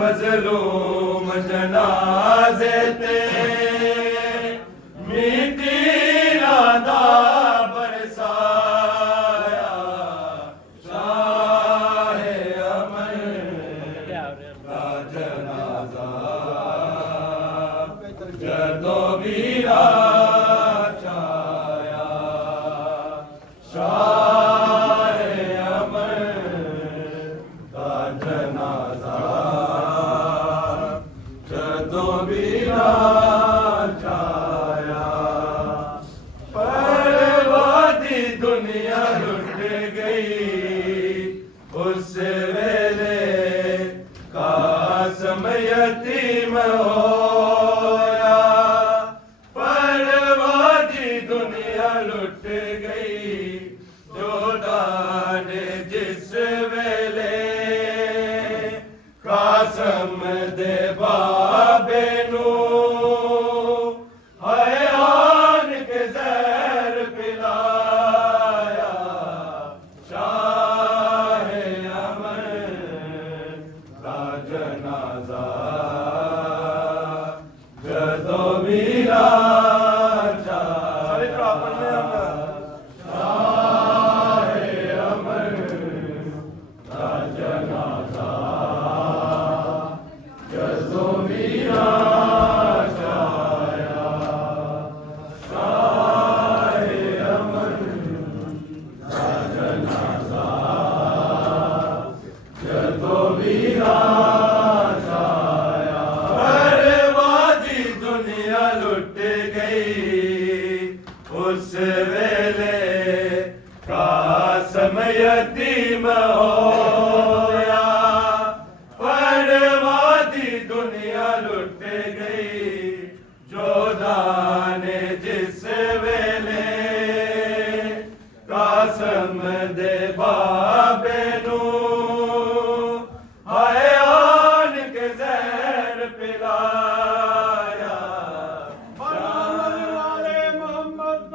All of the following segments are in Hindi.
मजलूम जनाजे ते मीठी राधा बरसाया शाहे अमर का जनाजा जदों वीरा छाया शाहे अमर का जनाजा जदों वीरा छाया परवादी दुनिया लुट गई उस वेले कासम यतीम होया परवादी दुनिया लुट गई जोदान जिस वेले कासम दे बाबे नू हयान के जहर पिलाया शाहे अमर का जनाजा जदों वीरा छाया शाहे अमर का जनाजा जदों वीरा छाया शाहे अमर का जनाजा जदों वीरा छाया परवादी दुनिया लुट गई उस वेले कासम यतीम होया परवादी दुनिया लुट गई जोदान जिस वेले कासम दे बाबे नू हयान के जहर पिलाया वाले मोहम्मद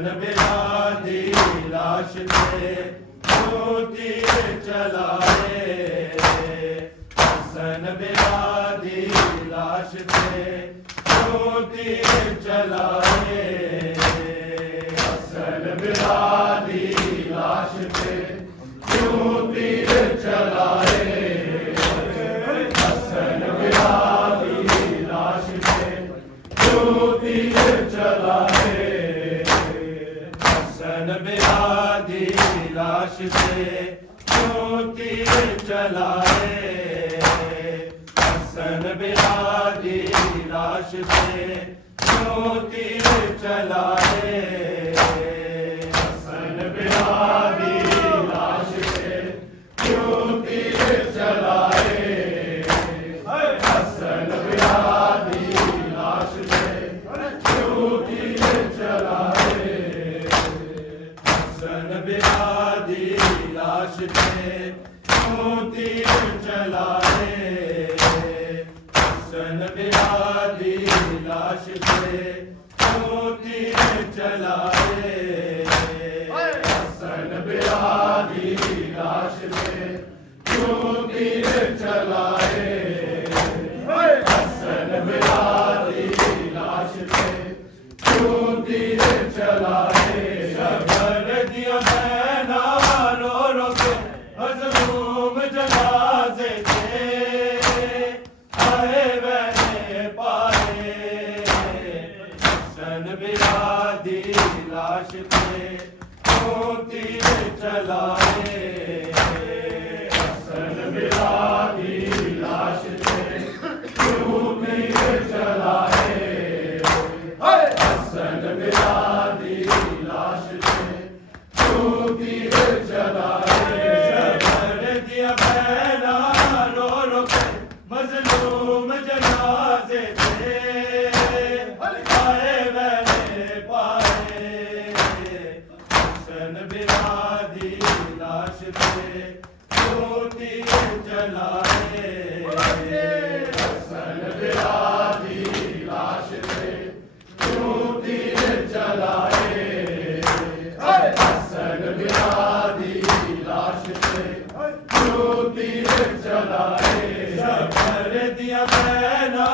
हसन बिरादी लाश पे क्यों तीर चलाए हसन बिरादी लाश पे क्यों तीर चलाए हसन बिरादी लाश पे क्यों तीर चलाए हसन बिरादी लाश पे क्यों तीर चलाए हसन बिरादी लाश से क्यों तीर चलाए हसन बिरादी लाश से क्यों तीर चलाए हसन बिरादी लाश से क्यों तीर चलाए हसन बिरादी लाश से क्यों तीर चलाए हसन बिरादी लाश पे क्यों तीर चलाए हसन बिरादी लाश पे क्यों तीर चलाए हसन बिरादी लाश पे क्यों तीर चलाए हसन बिरादी लाश पे क्यों तीर चलाए शबर दिया बहना रो रो के मजलूम जनाजे थे आए बहने पाए हसन बिरादी लाश पे क्यों तीर चलाए हसन बिरादी लाश पे क्यों तीर चलाए हसन बिरादी लाश पे क्यों तीर चलाए शबर दिया बहना रो रो के मजलूम जनाजे थे आए बहने पाए हसन बिरादी लाश पे क्यों तीर चलाए हसन बिरादी लाश पे क्यों तीर चलाए हसन बिरादी लाश पे क्यों तीर चलाए शबर दिया बहना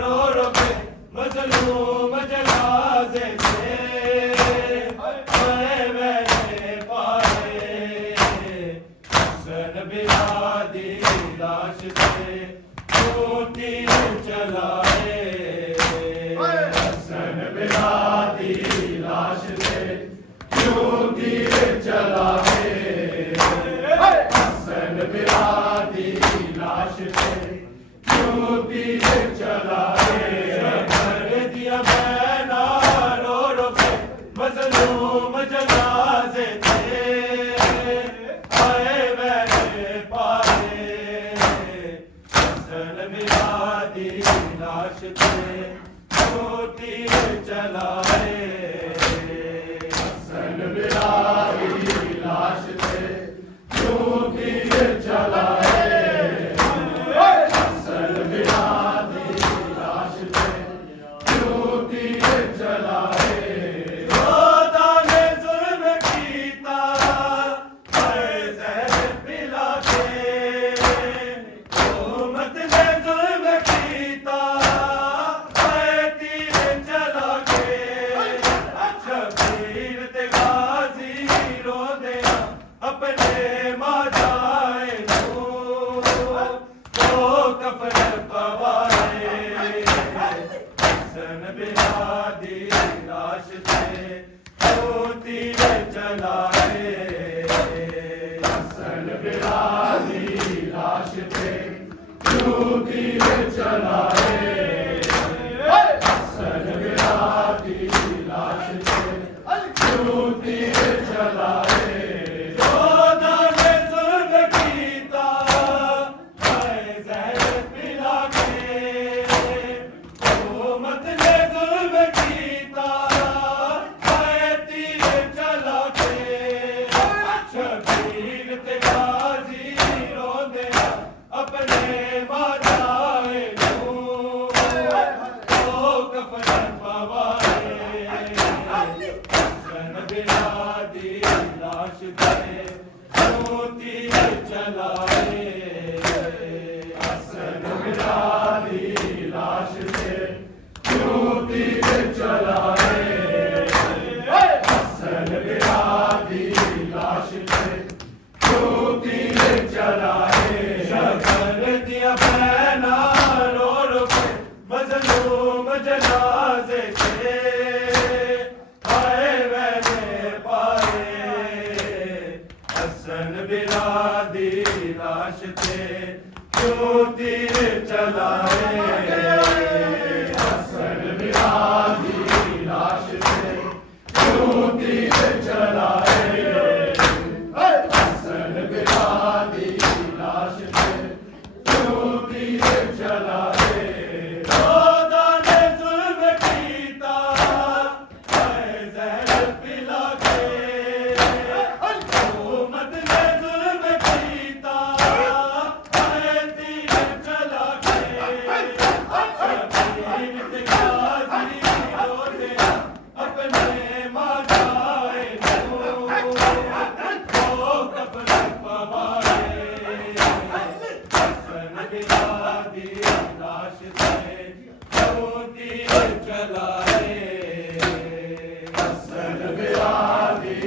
रो रो के मजलूम जनाजे थे आए बहने पाए हसन बिरादी लाश पे क्यों तीर चलाए हसन बिरादी लाश पे क्यों तीर चलाए हसन बिरादी लाश पे क्यों तीर चलाए शबर दिया बहना रो रो के मजलूम जनाजे थे आए बहने पाए हसन बिरादी लाश पे क्यों तीर चलाए हसन बिरादी लाश पे क्यों तीर चलाए हसन बिरादी लाश पे क्यों तीर चलाए खुदा ने जुल्म कीता हाय जहर पिला के हुकूमत ने जुल्म कीता हाय तीर चला के शबीर ते गाजी रो दे अपने माँ जाए तो कफन पवाए हसन बिरादी लाश से क्यों तीर चलाए हसन बिरादी लाश पे क्यों तीर चलाए हसन बिरादी लाश पे क्यों तीर चलाए अपने माँ जाए चलाए, हसन बिरादी लाश पे क्यों तीर चलाए, हसन बिरादी लाश पे क्यों तीर चलाए, शकर दिया बहना रो रो के मजलूम जनाजे थे, आए मैंने पाए, हसन बिरादी लाश थे क्यों तीर चलाए, हसन बिरादी लाश थे क्यों तीर चलाए, हसन बिरादी लाश थे क्यों तीर चलाए, खुदा ने जुल्म कीता है जहर पिला के, हुकूमत ने जुल्म कीता है तीर चला के, शबीर ते गाजी रोते अपने माँ जाए को कफन पवाए, हसन बिरादी लाश से क्यों तीर चलाए, हसन बिरादी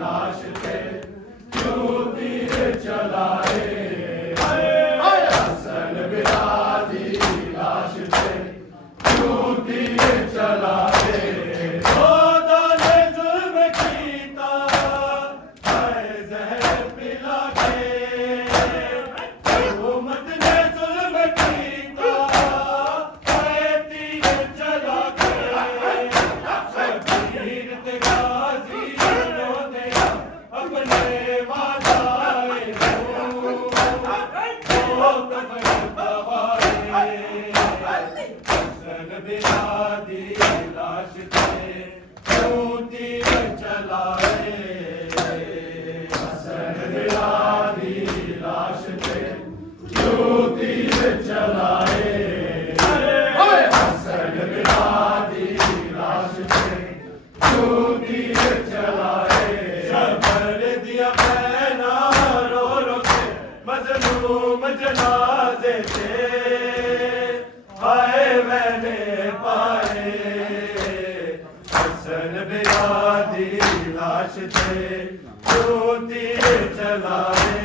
लाश से क्यों तीर चलाए, हसन बिरादी लाश से क्यों तीर चलाए, खुदा ने जुल्म कीता है जहर पिला के, हुकूमत ने जुल्म कीता है तीर चला के, शबीर ते गाजी रोते अपने माँ जाए को कफन पवाए, हसन बिरादी लाश थे क्यों तीर चलाए, हसन बिरादी लाश थे क्यों तीर चलाए, हसन बिरादी लाश थे क्यों तीर चलाए, शबर दिया बहना रो रो के मजलूम जनाजे थे, आए मैंने पाए, हसन बिरादी लाश थे क्यों तीर चलाए,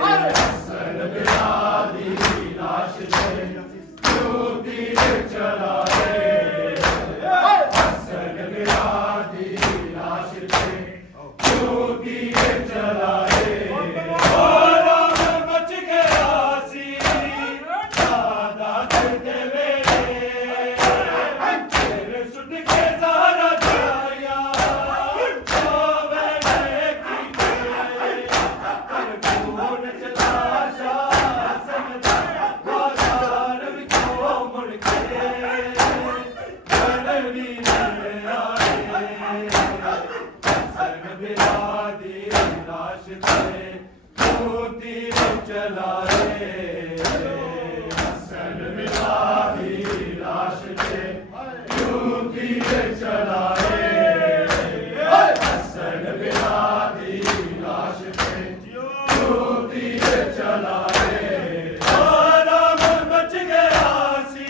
हसन बिरादी लाश थे क्यों तीर चलाए, हसन बिरादी लाश थे क्यों तीर चलाए, और मच गया सी सादात दे वेले, तेरे सुन के ज़ारा जाया तो मैंने की पर कौन चला शासन बाजार विचों मुड़ के जनवी ने आए, हसन बिरादी लाश थे क्यों तीर चलाए, हसन बिरादी लाश थे क्यों तीर चलाए, हसन बिरादी लाश थे क्यों तीर चलाए, आराम मच गया सी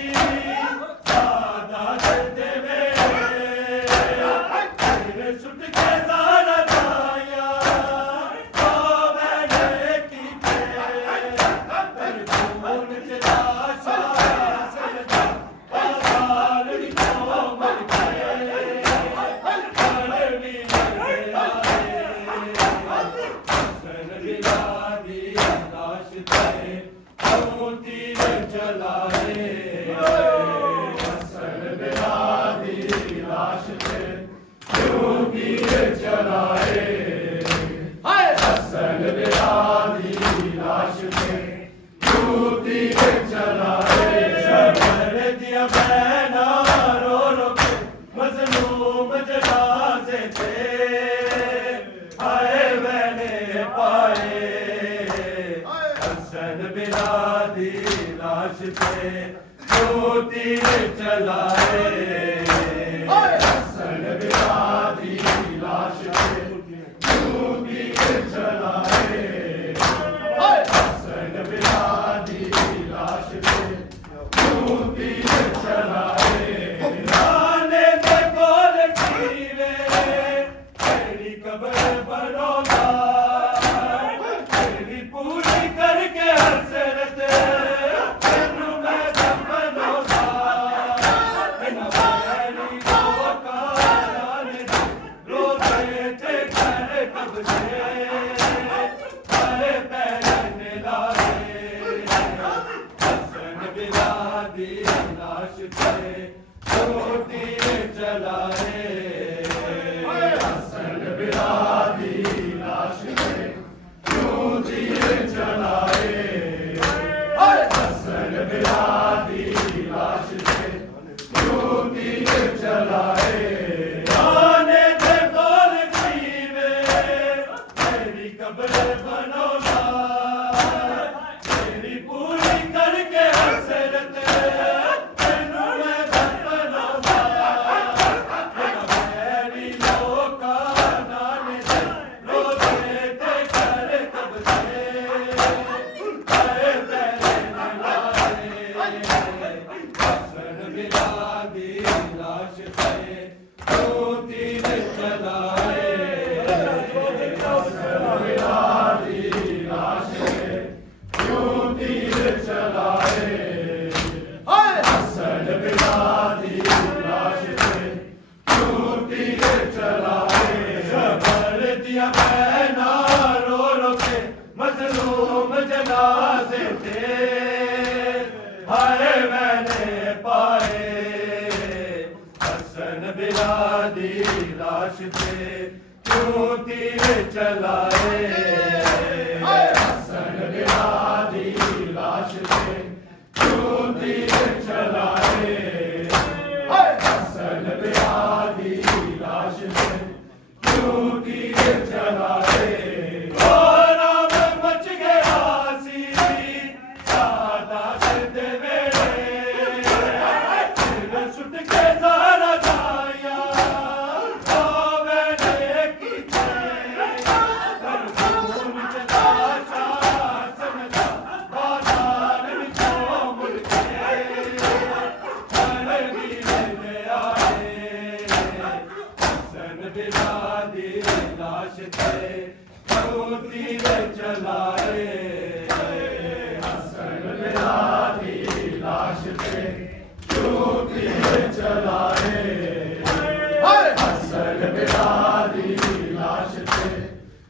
सादात दे वेले, तेरे सुट के ज़ारा जाया तो मैंने की पर कौन चला शासन बाजार विचों मुड़ के जनवी ने आए, हसन बिरादी लाश थे क्यों तीर चलाए, हसन बिरादी लाश थे क्यों तीर चलाए, हसन बिरादी लाश थे क्यों तीर चलाए, शबर दिया बहना रो रो के मजलूम जनाजे थे, आए मैंने पाए, हसन बिरादी लाश थे क्यों तीर चलाए, हसन बिरादी लाश थे क्यों तीर चलाए, क्यों तीर चलाए शबर दिया बहना रो रो के मजलूम जनाजे थे हाय मैंने पाए हसन बिरादी लाश थे क्यों तीर चलाए हसन बिरादी लाश थे क्यों तीर चलाए हसन बिरादी लाश थे क्यों तीर चलाए ओ राम मच गया सी सादा सिर वेड़े सिर सुट के ज़रा जाया ओ मैंने कीते कर खून चला शासन दा बाजार विचों मुड़ के हरगी ले आए हसन बिरादी लाश थे क्यों तीर चलाए हसन बिरादी लाश थे क्यों तीर चलाए हसन बिरादी लाश थे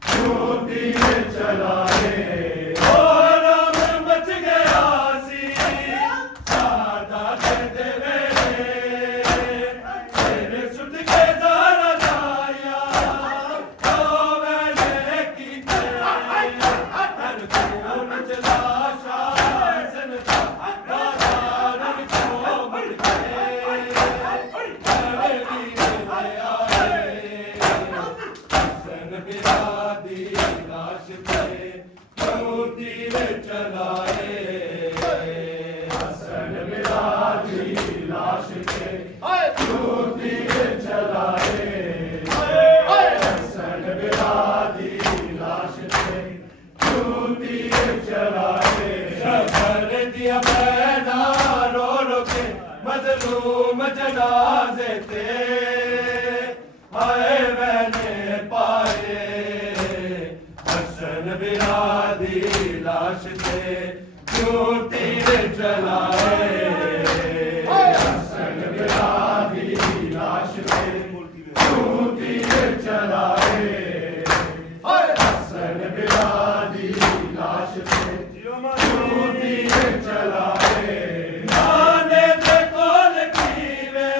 क्यों तीर चलाए ओ राम मच गया सी सादा दर्द वेड़े तेरे सुट के ज़रा जाया ओ मैंने कीते कर खून चला शासन दा बाजार विचों मुड़ के हरगी ले आए हसन बिरादी लाश थे क्यों तीर चलाए हसन बिरादी लाश थे क्यों तीर चलाए हसन बिरादी लाश थे क्यों तीर चलाए शबर दिया बहना रो रो के मजलूम जनाजे थे हाय मैंने पाए हसन बिरादी लाश थे क्यों तीर चलाए हसन बिरादी लाश थे क्यों तीर चलाए हसन बिरादी लाश थे क्यों तीर चलाए नाने दे कोल कीवे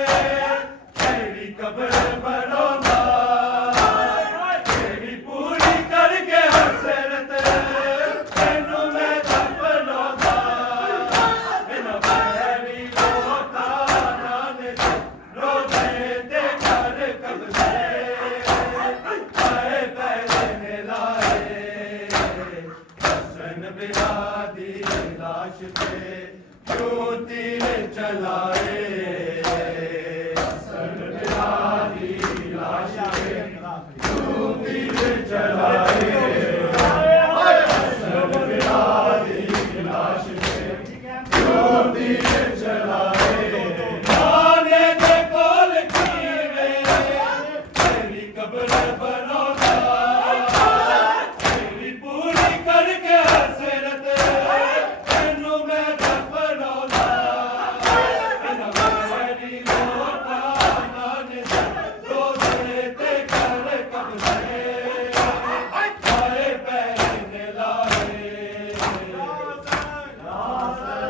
तेरी कब्र बनोंदा तेरी पूरी करके हसरत तेनू मैं दफनोंदा इन बैरी लोटा नाने दे रोज़े दे कर कब्ज़े आए पैसे लाए हसन बिरादी लाश थे क्यों तीर चलाए हसन बिरादी लाश थे क्यों तीर चलाए हसन बिरादी लाश थे क्यों तीर